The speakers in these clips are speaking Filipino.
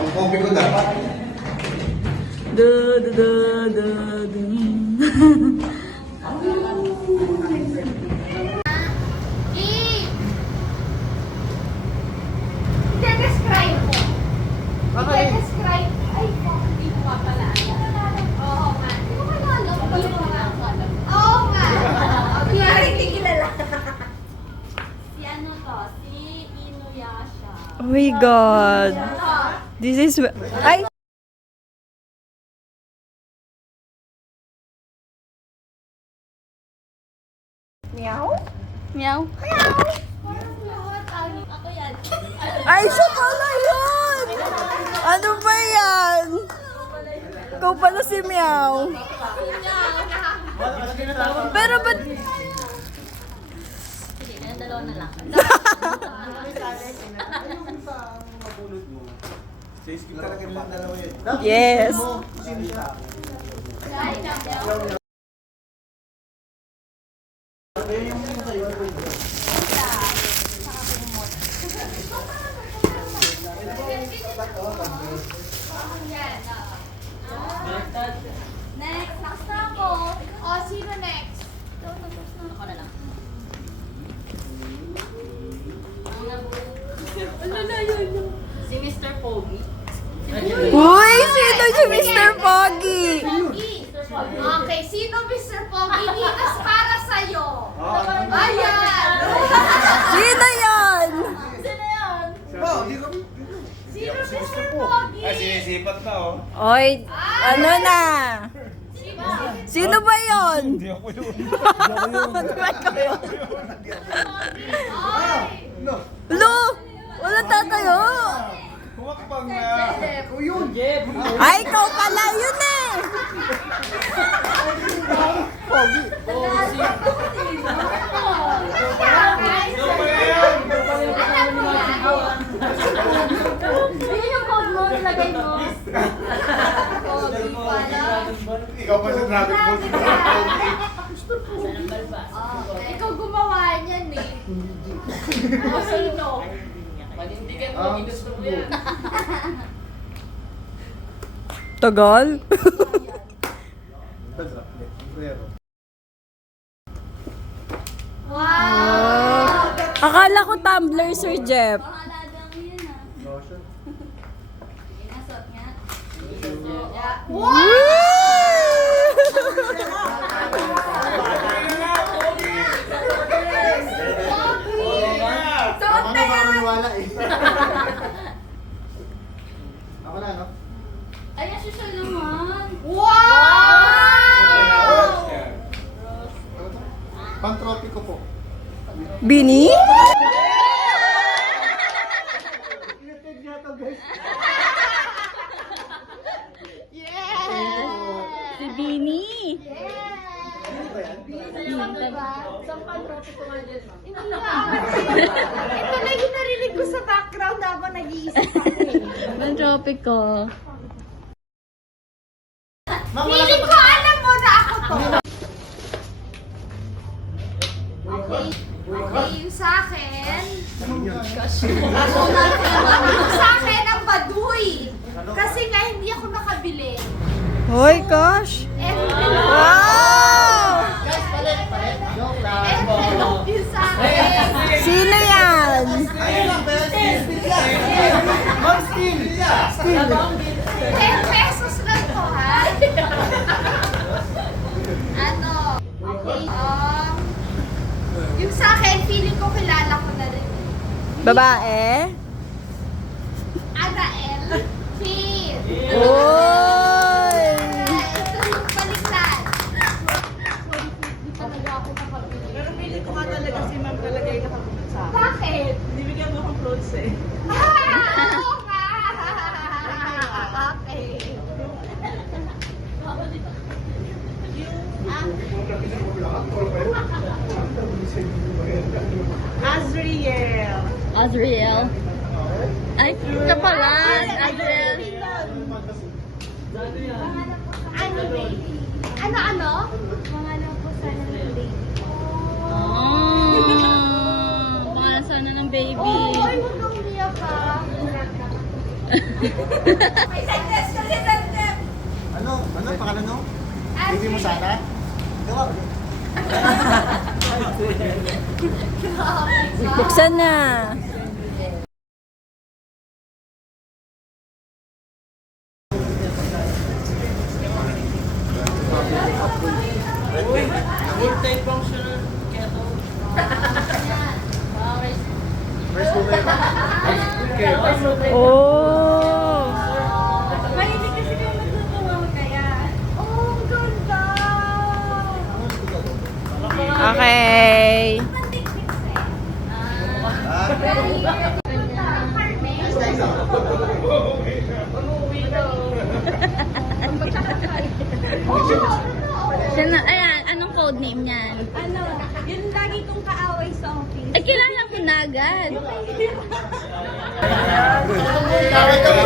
Ang kopi ko dapat. I-describe mo. I-describe. Ay, hindi ko pa pala. Oo nga. Hindi ko pala alam. Oo nga. Kaya hindi kilala. Si ano to? Si Inuyasha. Oh my God. This is... Ay! Meow? Meow? Ako yan. Ay, siya pala yun! Ano ba yan? Ikaw pala si Meow. Pero ba't... Sige, dalawa na lang. Skip talaga nilang dalawa yun. Yes. Next, next na ako. O, sino next? Ako na lang. Si Mr. Pogi. Uy, sino si Mr. Pogi? Okay, sino Mr. Pogi? Ikas para sa'yo. Ayan! Sino yan? Sino yun? Hindi ko... Sino Mr. Pogi? Ay, sinisipat na oh. Oy, ano na? Sino? Sino ba yun? Hindi ako yun. Ano ba kayo? Ay! No. Lo! Wala tatayo! Humakbang na. Ikaw yun. Ay, ikaw pala yun eh! Yun yung code mo, nilagay mo. Pogi pala. Ikaw pa sa Dragon Ball. Ikaw gumawa niyan eh. O sino? Panindigan mo, gusto mo yan. Tagal? Wow! Akala ko tumbler, Sir Jeff. Pangalaga mo yun ah. Lotion. Inasot nga. Suot na yan! maniwala eh. Ako na, no? Ay, siya naman. Wow! Pang-trophy ko po. Bini? Si Bini. Ito na yung narinig ko sa background habang nag-iisip ako eh. Ang topic ko. Feeling ko alam mo na ako to. Okay. Okay, yung sa akin. Yung sa akin ang baduy. Kasi nga hindi ako nakabili. Hoy, gosh! Wow! Envelope yung sa akin. Sino yan? 10 pesos lang to, ha? Ano? Okay. Yung sa akin, feeling ko kilala ko na rin. Babae? Adael. Finn. Oy! Ito yung baliktad. Pero feeling ko nga talaga si ma'am talaga yung nakapunod sa akin. Bakit? Binibigyan mo akong clothes eh. Oo nga. Okay. Azriel. Azriel. Ay, kapalan! Azriel. Ano baby? Ano? Mga po sana ng baby. Pangalan sana ng baby. Oh, ay, huwag kang umiyak ka. May sentence kasi sentence. Ano? Pangalan no? Hindi mo sana? Gawa. Buksan na. Multi-functional kettle. First go kayo. Okay. Oh. Mahilig kasi kayo magtutuwa kaya. Oh, ang ganda! Okay. Ayan, anong code name niyan? Ano, yun lagi kong kaaway sa office. Ay, kilala ko na agad. Kaway kami.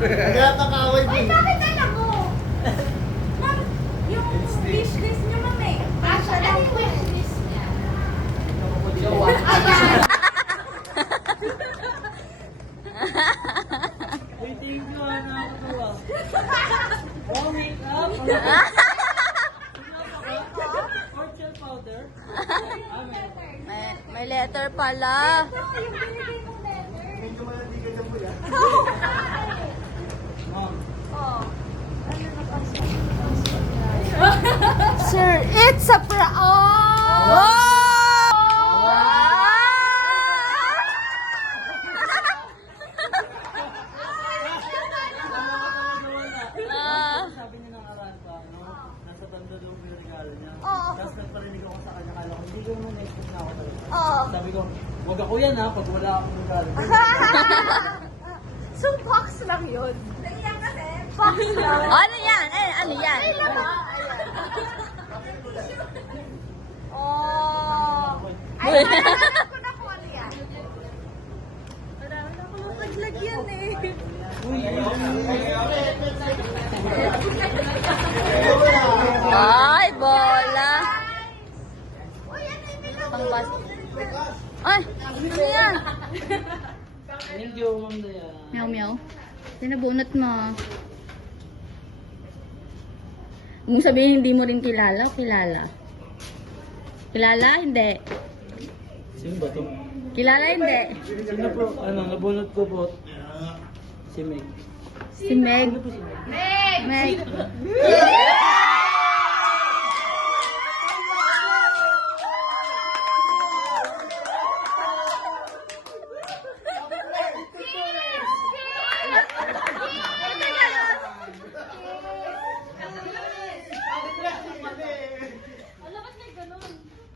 Naghanap ng kaway Uy, din. bakit alam mo? Ma'am, yung wish list niyo, ma'am eh. Asha, ano yung wish list niya? Uy, thank you, nakakatuwa. Wow, makeup. Fortune powder. May letter pala. Yung binigay mong letter. Medyo malandigan na po yan. Sir, it's a Sabi niya ng Aranta, no? Nasa banda daw yung regalo niya. Tapos nagparinig ako sa kanya, kala ko, hindi ko naman na-expect na ako talaga. Sabi ko, wag ako yan ha, pag wala akong regalo. So, box lang yun. Ganyan kasi. Box lang. Ano yan? Ano yan? Oh. Ay, Uy. alam ko na kung ano yan. Paglagyan eh. Ay, bola. Uy, ano yung binigay? Pangbas. Ay, ano yan? Thank you, Ma'am Daya. Meow meow. Sinabunot mo. Huwag mong sabihin hindi mo rin kilala. Kilala. Kilala? Hindi. Sino ba to? Kilala? Hindi. Sino po? Ano, nabunot ko po. Si Meg. Si Meg. Meg! Meg.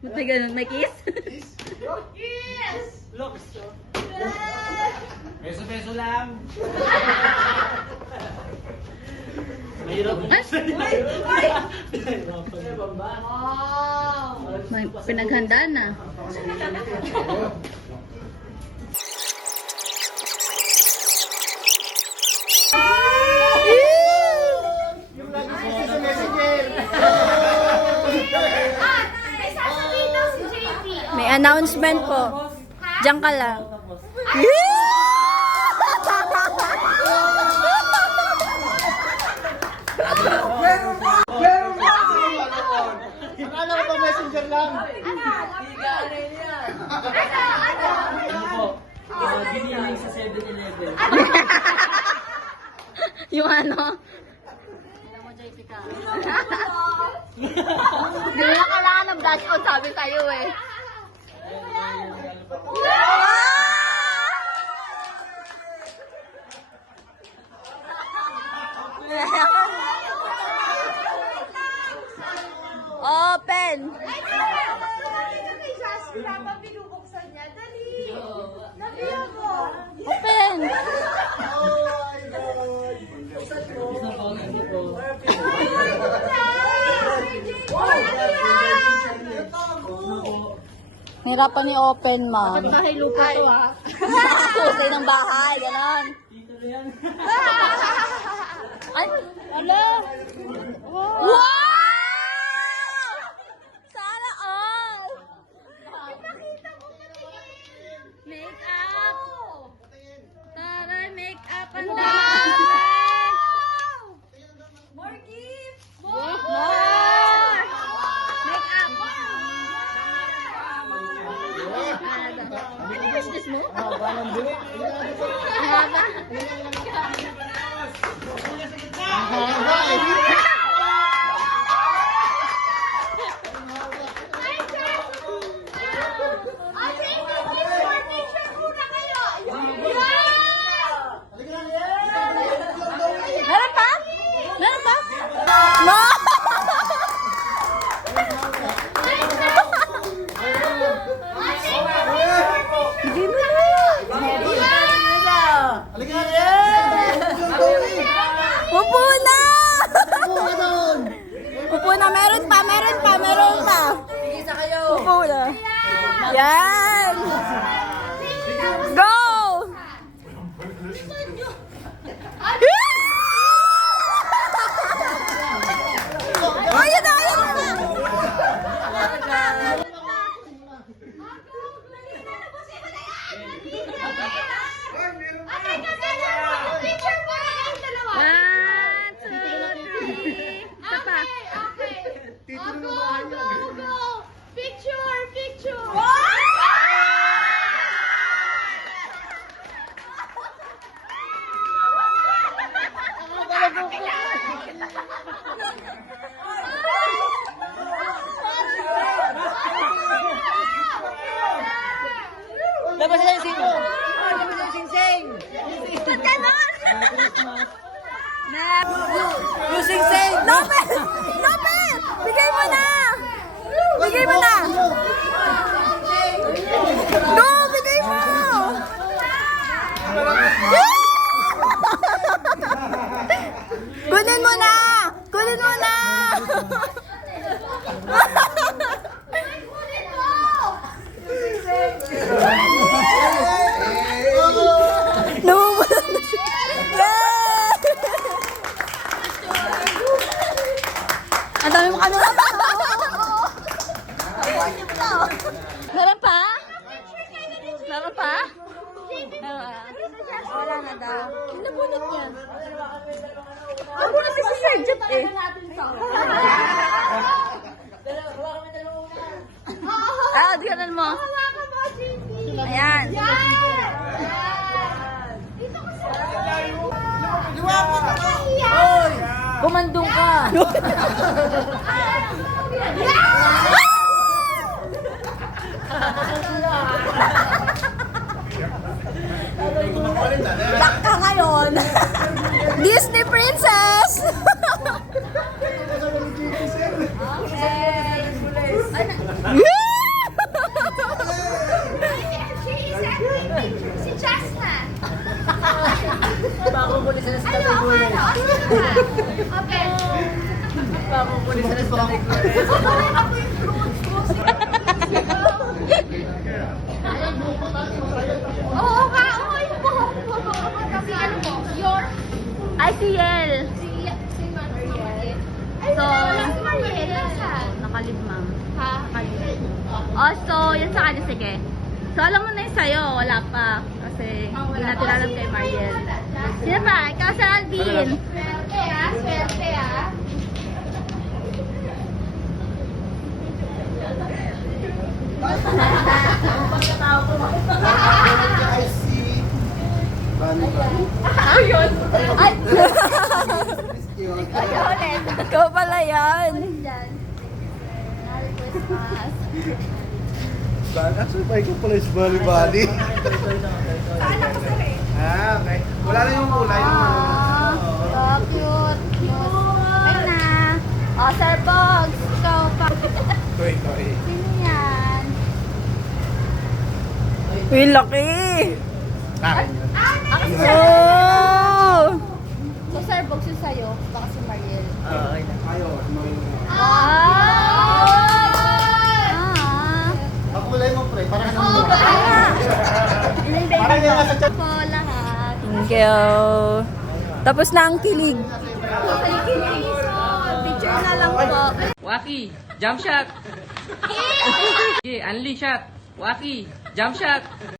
Ba't may ganun? May kiss? Looks. Peso-peso lang. Mahirap mo. May pinaghandaan na. Yung lagi siya sa messenger. Ah, may sasabihin daw si JP. Oh. May announcement po. Diyan ka lang. Akala ko ba messenger lang? Ano po? Binili sa 7-Eleven. Yung ano? Hindi mo na kailangan ng brush on, sabi sa'yo eh. Open! Ay, dali na kay Jasmine habang binubuksan niya. Dali. Dali ako. Open! Isang kaunang ito. Hirapan ni open, ma'am. Bahay lupa to ah. Nakasusi ng bahay, ganon. Dito na yan. Ay! Ala! Wow! Sana all! Make up! Taray, Marunong pa. Upo na. Yan. Go! Ayun na, ayun na. Picture mo yung dalawa. 1, 2, 3. Isa pa. Go! Picture! Picture! Labas na yung sino! Labas na yung sing-sing! Ba't ganon? Yung sing-sing. Lopez! Lopez! Bigay mo na! Bigay mo na! Go! Bigay mo! Kunin mo na! Kunin mo na! Namumulan na siya. Yay! Ang dami mo kanula pa. Meron pa? Meron pa? Wala na daw. Nabunot niya. Nabunot si Sir Jeff eh. Ah, diyanan mo. Ayan. Kumandong ka. Black ka ngayon. Disney Princess. Si Jasmine. Bako muli sila sa Ano? tatay ko. Okay. Bako muli sila sa tatay ko. Ako yung fruits. Oo nga. Oo, yung buhok mo. Kasi ano mo? Your? ICL. Si Mariel. So, Si Mariel. Nasaan? nakalib, ma'am. Ha? Oh, so, yun sa kanya, sige. So, alam mo na yung sa'yo, wala pa. Kasi, hindi natin alam kay Mariel. Sino pa? Ikaw sa Alvin. Swerte ah. Swerte ah. I see. Bani. Ay! Yun. Ikaw pala yan. Actually, pa ikaw pala is Bani Bani. Ah, okay. Wala na yung kulay. So cute. Ay na. Oh, Sir Bogs. Ikaw pa. Toy, toy. Sino yan? Uy, laki. Akin yun. Oh! So, Sir Bogs yung sa'yo. Baka si Mariel. Ayaw. Ah! Makulay mo, pre. Parang ano mo. Ilang Parang yung nasa chat. po lahat. Thank you. Tapos na ang kilig. Picture na lang po. Waki, jump shot. Okay, unleash shot. Waki, jump shot.